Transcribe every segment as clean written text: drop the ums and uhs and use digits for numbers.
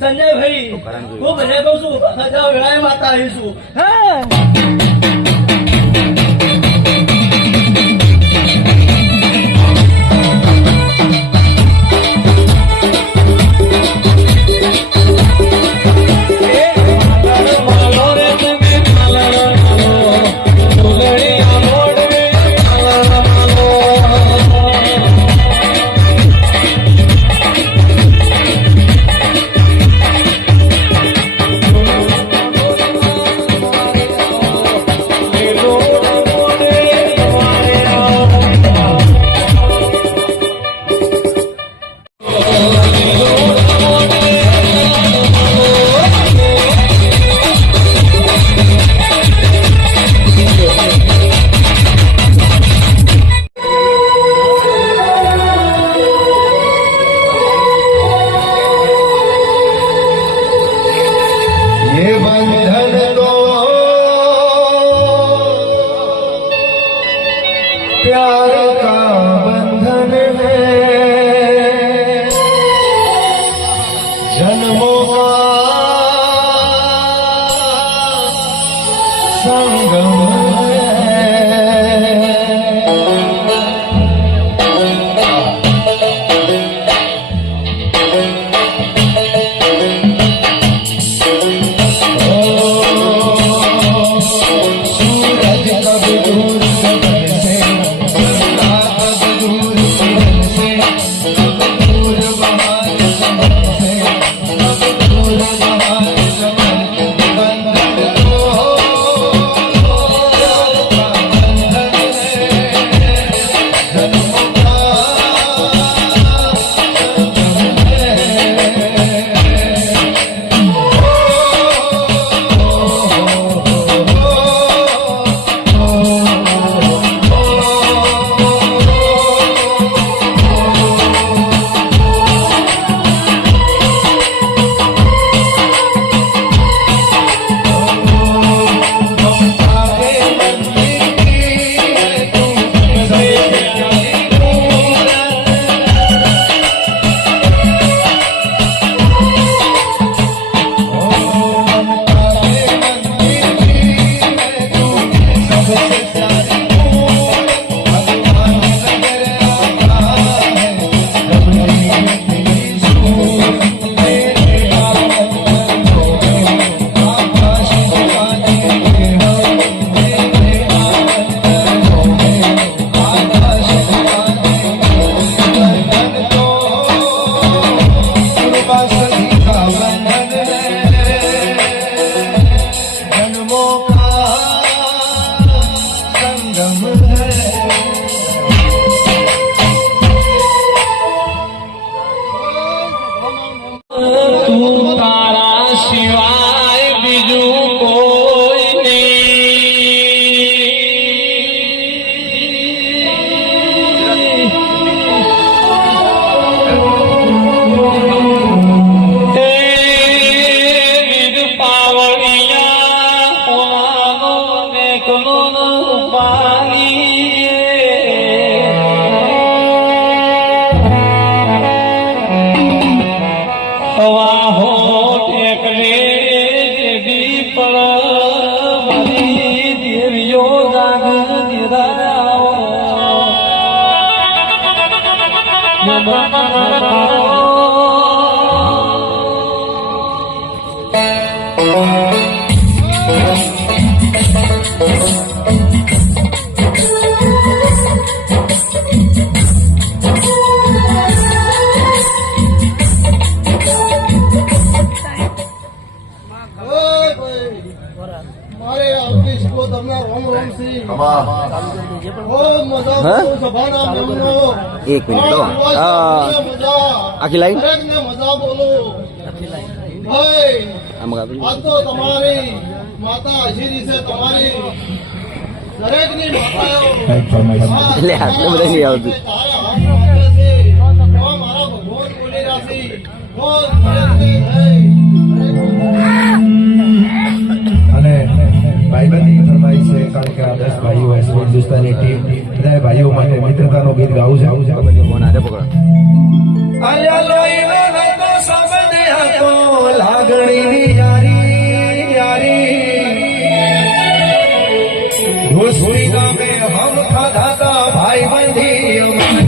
સંજય ભાઈ હું ભલે કહું છું સજા વેળાએ માતા આવીશું હા प्यार का बंधन है जन्मों का संगम મારે આર્ટિસ્ટ કો તમને રોમ રોમ સી બહુ મજા કરો સભાના મેમનો એક મિનિટ તો આખી લાઈન દરેકને મજા બોલો ભાઈ આ તો તમારી માતા આશીર્વાદ છે તમારી દરેકની માતાઓ એટલે આટલું બધું નહીં આવતું તારા હાથ રાખે છે એવા મારા ભગવાન બોલી રહ્યા છે બોલ અને ભાઈબંધી ફરમાઈ છે કારણ કે આ 10 ભાઈઓ એસપોર્ટ હિન્દુસ્તાની ટીમ બધા ભાઈઓ માટે મિત્રતાનો ગીત ગાવું છે ફોન આરે પકડો આયા લોહીનો નતો સંબંધ હતો લાગણીની યારી યારી રોસડી ગામે હમ ખાધા તા ભાઈબંધી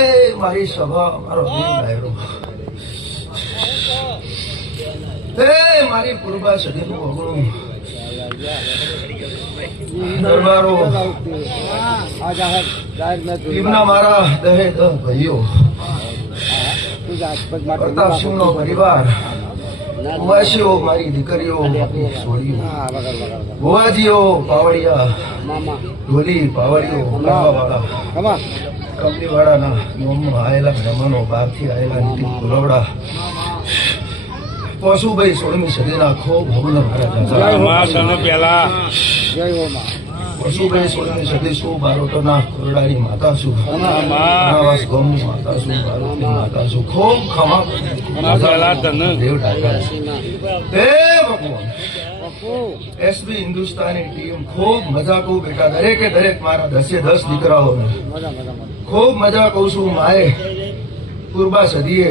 અમારી મારી સભા મારો ડાયરો મારી પૂર્વા સદીનું અગણું દરબારો ટીમના મારા દહે દહ ભાઈઓ પ્રતાપસિંહનો પરિવાર વાસીઓ, મારી દીકરીઓ, મારી છોડીઓ, ભુવાજીઓ, પાવડિયા, ઢોલી, પાવડીઓ, વાળા, કંપની વાળાના નોમમાં આવેલા મહેમાનો, બહારથી આવેલા નીતિન કુલવડા, પશુભાઈ 16મી સદીના ખૂબ હમલો પશુભાઈ 16મી સદી શું, બારોટોના ખોરડાની માતા શું, અનાવાસ ગામની માતા શું, બારોટની માતા શું, ખૂબ ખમા દેવ ડાકા હે ભગવાન. એસબી હિન્દુસ્તાની ટીમ ખૂબ મજા કહું બેટા, દરેકે દરેક મારા 10 દીકરાઓને ખૂબ મજા કહું છું. માએ પૂર્વા સદીએ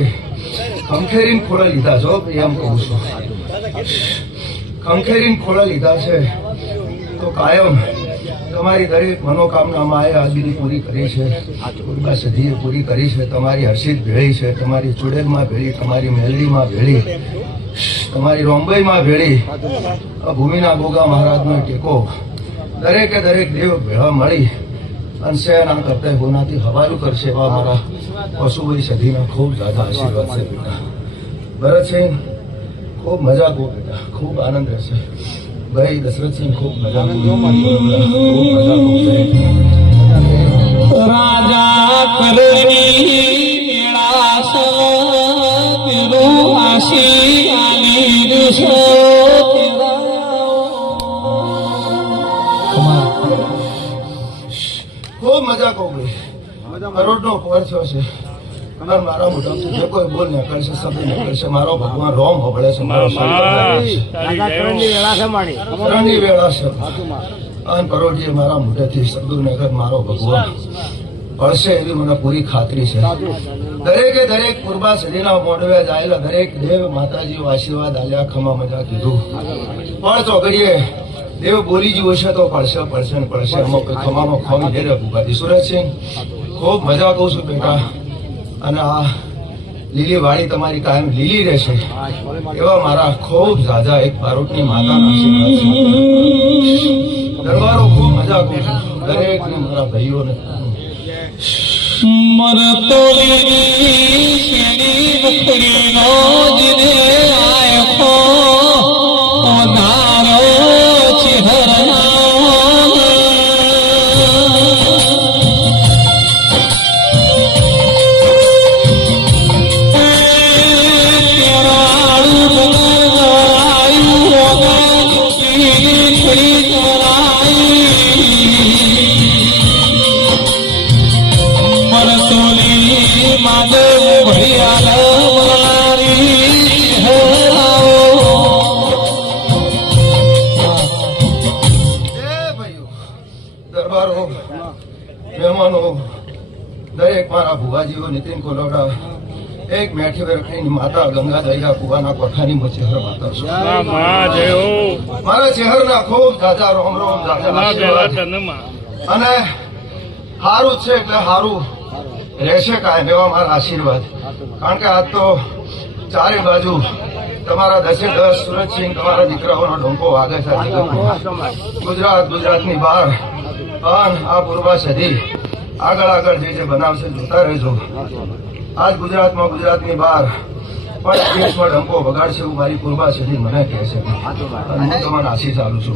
ખંખેરીને ખોળા લીધા છો, એમ કહું છું. ખંખેરીને ખોળા લીધા છે તો કાયમ તમારી દરેક મનોકામના માએ આજની પૂરી કરી છે. પૂર્વા સદીએ પૂરી કરી છે. તમારી હર્ષિત ભેળી છે, તમારી ચુડેલમાં ભેળી, તમારી મેલડીમાં ભેળી, તમારી રોંબઈમાં ભેળી, આ ભૂમિના ગોગા મહારાજનો ટેકો દરેકે દરેક દેવ ભેળા મળી અને સેના કરતા હોનાથી હવાલું કરશે એવા મારા પશુભાઈ સદીના ખૂબ જ્યાદા આશીર્વાદ છે બેટા. ભરતસિંહ ખૂબ મજા કહો બેટા, ખૂબ આનંદ રહેશે. ભાઈ દશરથસિંહ ખૂબ મજા કહો, ખૂબ મજા કહો. રાજા કરણી આશી આલી દુસો ખૂબ મજા કહો ભાઈ. કરોડનો ખર્ચો છે અને મારા મોઢાથી જે કોઈ બોલ નીકળશે, શબ્દ નીકળશે, મારો ભગવાન રોમ હોબળે છે, મારો શરણની વેળા છે. અને કરોડીએ મારા મોઢેથી શબ્દ નીકળ, મારો ભગવાન પડશે એવી મને પૂરી ખાતરી છે. દરેકે દરેક પૂર્વા સદીના મોઢવે જાયેલા દરેક દેવ માતાજીઓ આશીર્વાદ આલ્યા, ખમા મજા કીધું. પણ ચોકડીએ દેવ બોલી ગયું હશે તો પડશે પડશે ને પડશે. અમુક ખમાનો ખોમ ઘેરે ભૂગાતી. સુરજસિંહ ખૂબ મજા કહું છું બેટા. અને આ લીલી વાડી તમારી કાયમ લીલી રહેશે એવા મારા ખૂબ ઝાઝા એક બારોટની માતાના આશીર્વાદ છે. દરબારો ખૂબ મજા કહું છું દરેક મારા ભાઈઓને. મરતોલી શેની નખડીનો જીને આયખો ઓધારો ચિહરા દરબારો, મહેમાનો, દરેક મારા ભુવાજીઓ, નીતિન કોલોડા, એક મેઠી વેરખની માતા ગંગા દૈયા કુવાના કોઠાની ચહેર માતા છે. મારા ચહેરના ખૂબ દાદા રોમ રોમ અને હારું છે એટલે હારું રહેશે કાયમ એવા મારા આશીર્વાદ. કારણ કે આજ તો ચારે બાજુ તમારા 10 સુરજસિંહ તમારા દીકરાઓનો ડોંકો વાગે છે. ગુજરાતની બહાર અને આ પૂર્વા સદી આગળ જે બનાવશે જોતા રહેજો. આજ ગુજરાતની બહાર પણ દેશમાં ડંકો વગાડશે એવું મારી પૂર્વા સદી મને કહે છે. હું તમને આશીષ આપું છું.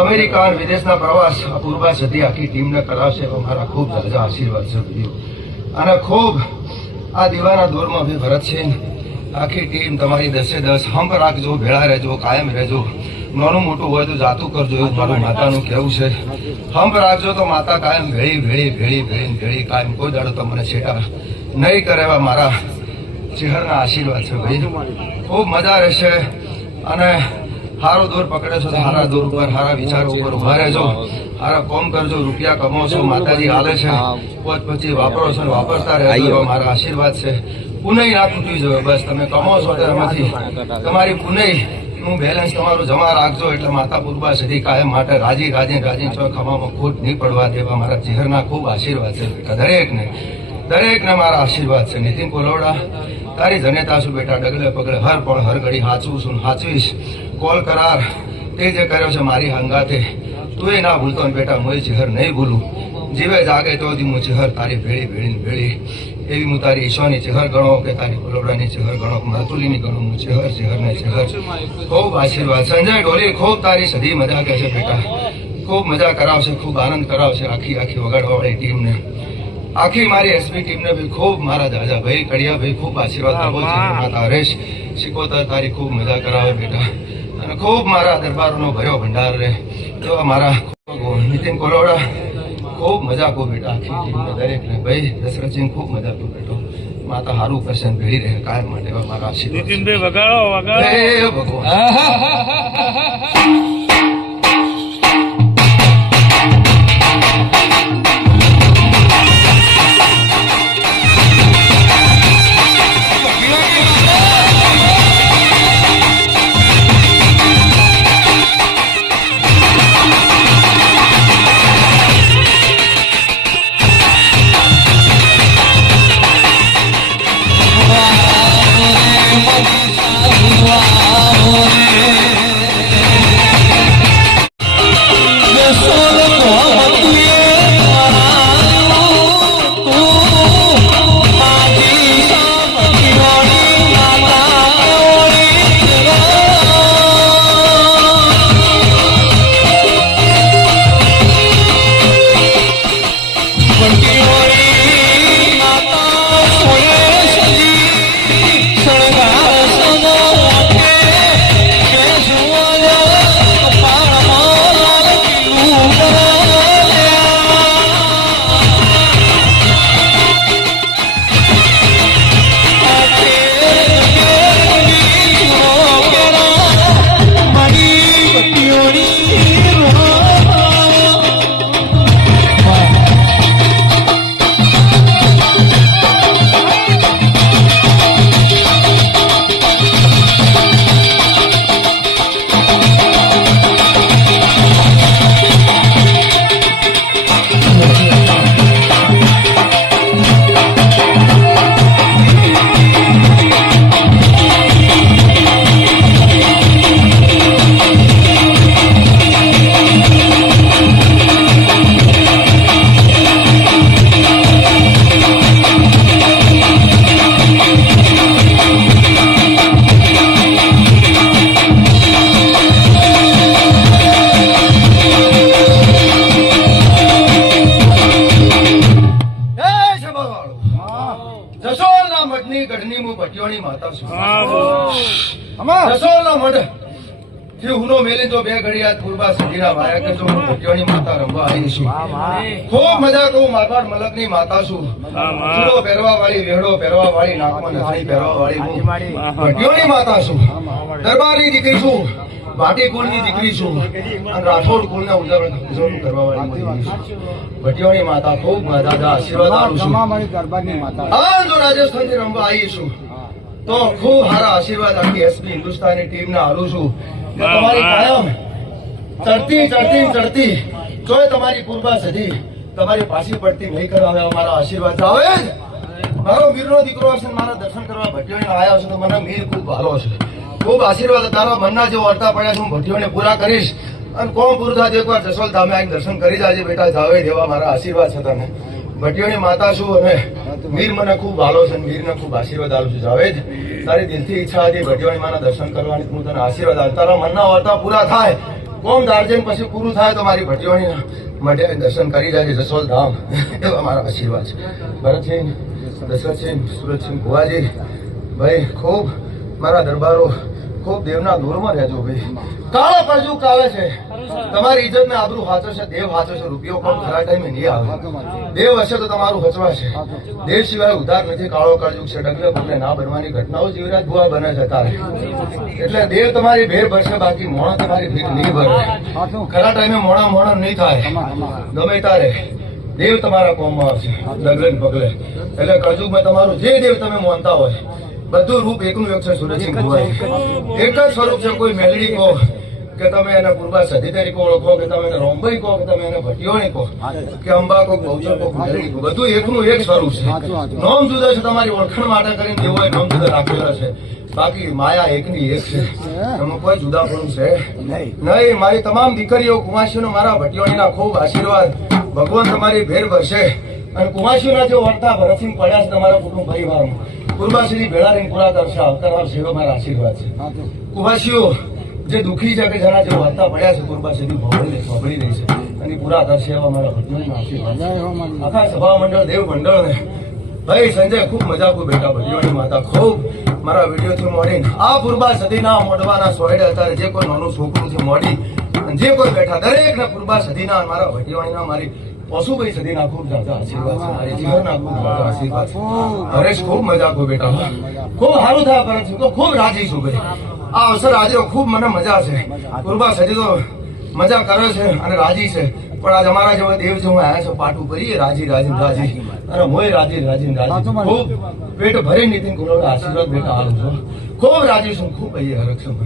અમેરિકા અને વિદેશના પ્રવાસ આ પૂર્વા સદી આખી ટીમને કરાવશે એવા મારા ખૂબ ઝાઝા આશીર્વાદ છે. અને ખૂબ આ દીવાના દોરમાં ભાઈ ભરતસિંહ આખી ટીમ તમારી 10 હંપ રાખજો, ભેળા રહેજો, કાયમ રહેજો. નાનું મોટું હોય તો જાતું કરજો એવું મારું માતાનું કહેવું છે. હંપ રાખજો તો માતા કાયમ ભેળી કાયમ કોઈ દાડો તમને છેટા નહીં કરે એવા મારા ચહેરના આશીર્વાદ છે ભાઈ. ખૂબ મજા રહેશે અને સારો દોર પકડે છો તો સારા દોર ઉપર સારા વિચારો ઉપર ઉભા રહેજો. સારા કોમ કરજો, રૂપિયા કમાવો છો, માતાજી હાલે છે, પછી વાપરો છો વાપરતા રહેજો એવા મારા આશીર્વાદ છે. પુનઃ ના તૂટી જાય બસ. તમે કમાવો છો તો એમાંથી તમારી પુનઃ નું બેલેન્સ તમારું જમા રાખજો એટલે માતા પૂર્વા સદી કાયમ માટે રાજી છો. ખવામાં ખોટ નહીં પડવા દેવા મારા ચહેરના ખૂબ આશીર્વાદ છે બેટા. દરેકને મારા આશીર્વાદ છે. નીતિન કોલોડા, તારી જનેતા છું બેટા. ડગલે પગલે હર પળ હર ઘડી હાચવું છું, હાચવીશ. કોલ કરાર તે જે કર્યો છે મારી હંગાતે તું એ ના ભૂલતો ને બેટા. મોય ચહેર નહીં ભૂલું. જીવે જાગે તો હું ચહેર તારી ભેળી એવી હું તારી ઈશ્વરની ચહેર ગણો કે તારી કોલોડાની ચહેર ગણો માતુલીની ગણો હું ચહેરને ચહેર ખૂબ આશીર્વાદ સંજય ઢોલી ખૂબ તારી સધી મજા કરશે બેટા ખૂબ મજા કરાવશે ખૂબ આનંદ કરાવશે આખી વગાડવાવાળી ટીમને આખી મારી એસપી ટીમને બી ખૂબ મારા દાદાભાઈ કડિયાભાઈ ખૂબ આશીર્વાદ આપો છે માતા હરેશ શિકોતર તારી ખૂબ મજા કરાવે બેટા અને ખૂબ મારા દરબારનો ભર્યો ભંડાર રહે એવા મારા નીતિન કોલોડા ખૂબ મજા કો બેટા આખી ટીમને દરેકને ભાઈ દશરથસિંહ ખૂબ મજા કો બેટો માતા હારું કરશે ભેળી રહે કાયમ માટે એવા મારા આશીર્વાદ નીતિનભાઈ વગાડો હે ભગવાન જસોલના મઠની ગઢની હું ભટિયોની માતા છું જસોલના મઠ થી હુનો મેલી જો બે ઘડિયા પૂર્વા સજીરા વાયા કે જો હું ભટિયોની માતા રમવા આવી છું ખૂબ મજા કહું મારવાડ મલકની માતા છું ચૂડો પહેરવા વાળી વેહડો પહેરવા વાળી નાકમાં નથાણી પહેરવા વાળી હું ભટિયોની માતા છું દરબારની દીકરી છું ભાટી કુળની દીકરી છું અને રાઠોડ કુળને ઉજવણી કરવા વાળી ભટિયોની માતા ખૂબ દાદા આશીર્વાદ આપું છું હા જો રાજસ્થાનથી રમવા આવી છું તો ખૂબ સારા આશીર્વાદ આપી એસપી હિન્દુસ્તાની ટીમને હારું છું કે તમારી કાયમ ચડતી જોઈ તમારી પૂર્વા સધી તમારી પાછી પડતી નહીં કરાવે મારા આશીર્વાદ આવે મારો મીરનો દીકરો હશે મારા દર્શન કરવા ભટિયોને આવ્યા છે તો મને મીર ખૂબ ભાલો છે ખૂબ આશીર્વાદ તારા મનના જે વર્તા પડ્યા છે હું ભટિયોને પૂરા કરીશ અને કોમ પૂરું થાય એકવાર જસોલ ધામે આવીને દર્શન કરી જાજે બેટા જાવે દેવા મારા આશીર્વાદ છે તને ભટિયોની માતા છું અને મીર મને ખૂબ ભાલો છે મીરને ખૂબ આશીર્વાદ આપું છું જાવેદ તારી દિલથી ઈચ્છા હતી ભટિયોની માના દર્શન કરવાની હું તને આશીર્વાદ આપું તારા મનના વર્તા પૂરા થાય કોમ દાર્જન પછી પૂરું થાય તો મારી ભટિયોની માટે દર્શન કરી જાજે જસોલ ધામ એવા મારા આશીર્વાદ છે ભરતસિંહ દશરથસિંહ સુરતસિંહ ભુવાજી ભાઈ ખૂબ મારા દરબારો ખૂબ દેવના દૂરમાં રહેજો ભાઈ કાળા કળજુગ આવે છે તમારી ઇજ્જત ને આબરૂ હાચો છે દેવ હાચો છે રૂપિયો પણ ખરા ટાઈમે નહીં આવે દેવ હશે તો તમારું હચવાશે દેવ સિવાય ઉધાર નથી કાળો કળજુગ છે ડગલે પગલે ના બનવાની ઘટનાઓ જીવરાજ ભુવા બને છે તારે એટલે દેવ તમારી ભેર ભરશે બાકી મોણા તમારી ભીડ નહીં ભરે ખરા ટાઈમે મોણા નહીં થાય ગમે તારે દેવ તમારા કોમમાં આવશે ડગલે પગલે એટલે કળજુગમાં તમારું જે દેવ તમે માનતા હોય બધું રૂપ એકનું એક છે સુરતસિંહ ભુવાજી એક જ સ્વરૂપ છે કોઈ મેલડી કહો કે તમે એને પૂર્વા સધી તરીકે ઓળખો કે તમે એને રોમભાઈ કહો કે તમે એને ભટિયોણી કહો કે અંબા કહો બહુચર કહો મેલડી કહો બધું એકનું એક સ્વરૂપ છે નોમ જુદા છે તમારી ઓળખાણ માટે કરીને તેઓએ નોમ જુદા રાખેલા છે બાકી માયા એકની એક છે એમાં કોઈ જુદાપણું છે નહીં મારી તમામ દીકરીઓ કુમાસીઓનો મારા ભટિયોણીના ખૂબ આશીર્વાદ ભગવાન તમારી ભેર ભરશે અને કુમાશીના જે વર્તા ભરતસિંહ પડ્યા છે તમારા કુટુંબ પરિવારમાં કુરબાશ્રી ભેળા રહીને પૂરા કરાવશે એવા મારા આશીર્વાદ છે. કુમાશીઓ જે દુઃખી છે કે જેના જે વર્તા પડ્યા છે કુરબાશ્રી ભોગળી રહી છે અને પૂરા કરશે એવા મારા ભગવાનના આશીર્વાદ છે. આખા સભા મંડળ દેવ મંડળ ને ભાઈ સંજય ખૂબ મજા ખૂબ બેટા ભગવાનની માતા ખૂબ મારા વિડીયોથી મોડીને આ પૂર્વા સદીના મોડવાના સોયડે અત્યારે જે કોઈ નાનું છોકરું છે મોડી અને જે કોઈ બેઠા દરેકને પૂર્વા સદીના મારા વટીવાણીના મારી પશુભાઈ સદીના ખૂબ જાજા આશીર્વાદ છે. મારી જીવનના ખૂબ જાજા આશીર્વાદ છે. હરેશ ખૂબ મજા ખૂબ બેટા ખૂબ સારું થાય પરત છું તો ખૂબ રાજી છું ભાઈ. આ અવસર આજે ખૂબ મને મજા છે. પૂર્વા સદી તો મજા કરે છે અને રાજી છે પણ આજ અમારા જેવા દેવ છે હું આયા છે પાટું ભરીએ રાજી અને મોય રાજી ખૂબ પેટ ભરી નીતિન ગુરુના આશીર્વાદ બેટા આલું છું. ખૂબ રાજી છું ખૂબ અહીંયા હરખ છું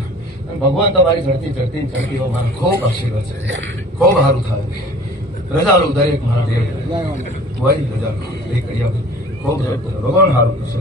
અને ભગવાન તમારી ચડતી મારા ખૂબ આશીર્વાદ છે. ખૂબ સારું થાય રજા લઉં દરેક મારા દેવ હોય રજા એ કરી આપે ખૂબ ભગવાન સારું કરશે.